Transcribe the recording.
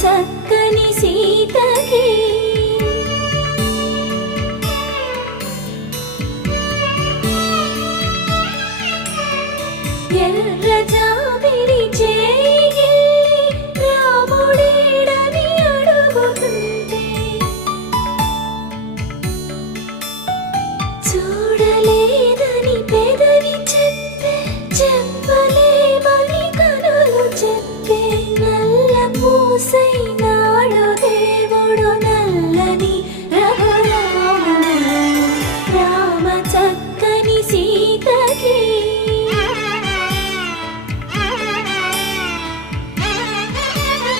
చక్కని సీతకి ఎర్ర జాబిలి చేయి రాముడేడని అడుగుతుంటే చూడలేదని పెదవి చెప్పే చెప్పలేమని కనులు చెప్పే నల్ల పూసైన